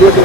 बिल्कुल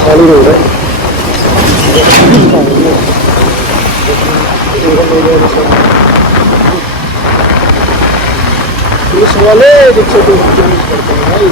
खाली रोड है। पुलिस वाले जिससे तो करते हैं भाई।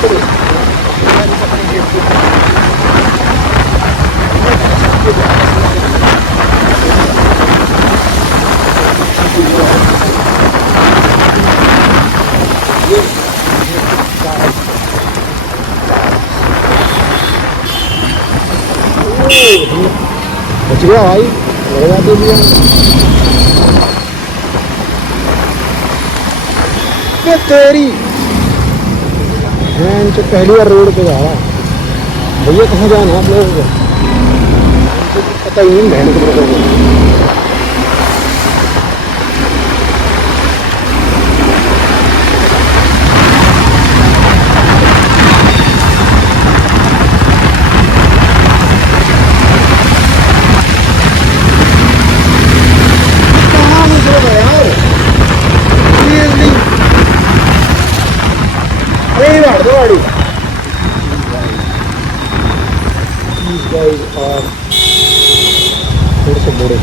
बच गया भाई, लगा दे दिया तेरी मैं जो पहली बार रोड पे जा रहा। भैया कहाँ जाना आप लोगों को, पता ही नहीं बहन को। These guys are थोड़े से बड़े।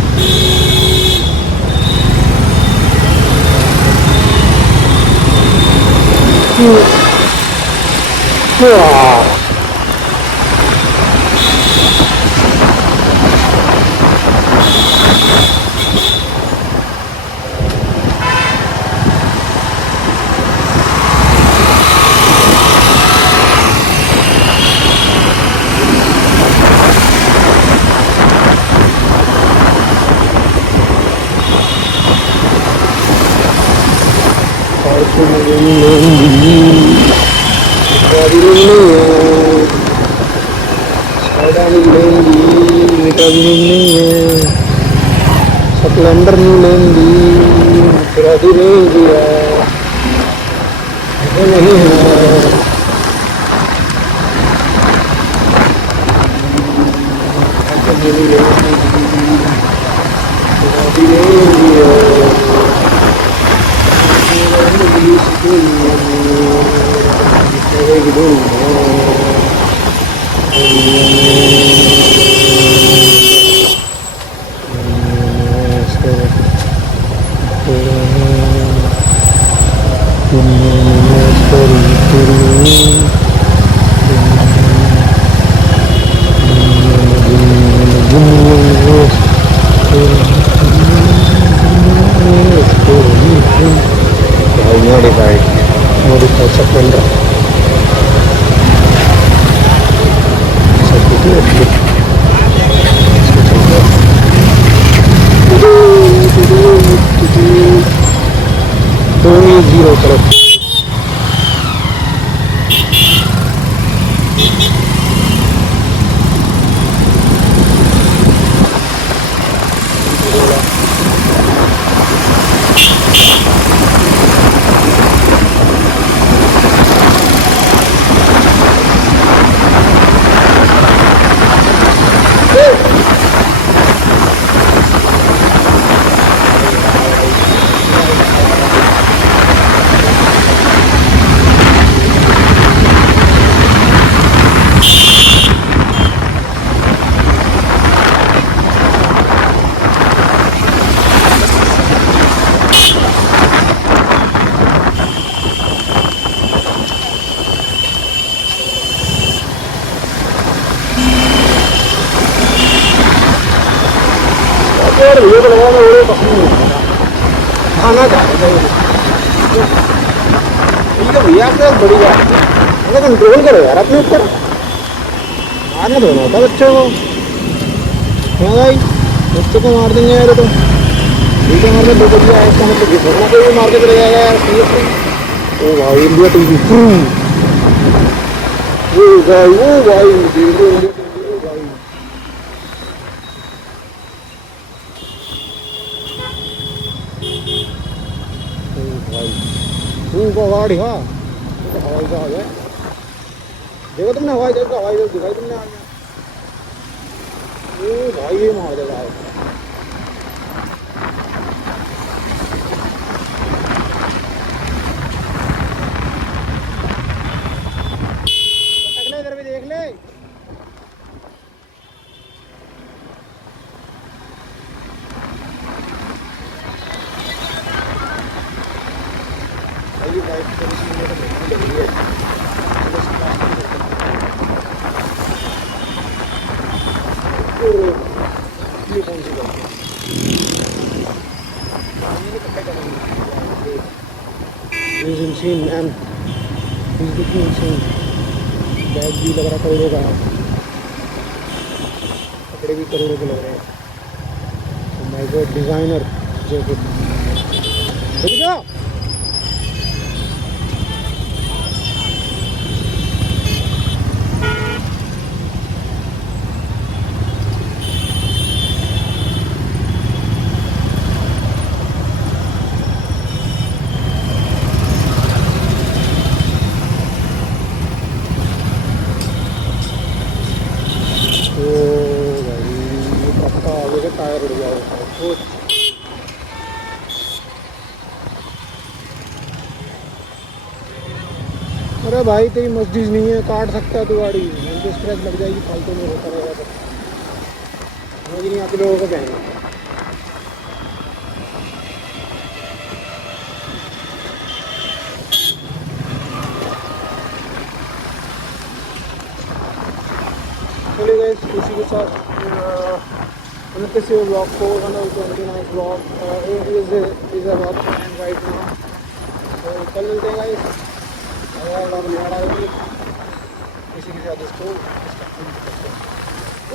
स्प्लेंडर नहीं लेंगी, फिरादी लेंगी नहीं है। Modified Splendor. Zero correct. और भैया को लगाना वो पसंद नहीं आता, खाना चाहते थे। ठीक है भैया, आपके पास बड़ी बात है, अगर कंट्रोल करो यार अपने ऊपर, मारना धोना होता बच्चों को। क्या भाई, बच्चों को मार देंगे यार, तो ठीक है, मार दो बजिया है, इसका मतलब कि थोड़ा कोई मार के चले जाएगा यार। ओ भाई इंडिया टीवी, वो भाई गाड़ी। हाँ तो हवाई जहाज है, देखो तुमने हवाई जहाज का, हवाई जहाज दिखाई तुमने आ गया। ओ भाई ये मार देगा, इधर भी देख ले। Bike insane man. He's looking insane. Bag भी लग रहा करोड़ों का, कपड़े भी करोड़ों के लग रहे हैं. Oh my God, designer jacket. रुक जा. टायर उड़ गया होता है. अरे भाई तेरी मर्सिडीज नहीं है, काट सकता है तू गाड़ी, तो स्क्रैच लग जाएगी फालतू में होता रहेगा. तो समझ नहीं आती लोगों को कहेंगे. चलिए गाइस, इसी के साथ उनके से ब्लॉग को 129 blog is about to end right now. तो कल मिलते हैं गाइस, और बिहार आएगी इसी के साथ इसको.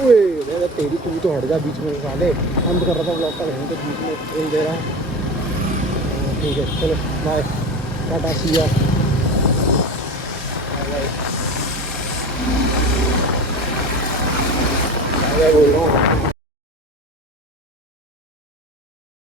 ओए तेरी तू तो हट जा बीच में साले, बंद कर रहा था ब्लॉग का, घंटे बीच में खोल दे रहा है. ठीक है चलो बाय, टाटा सी या. बाय बोल रहा हूँ.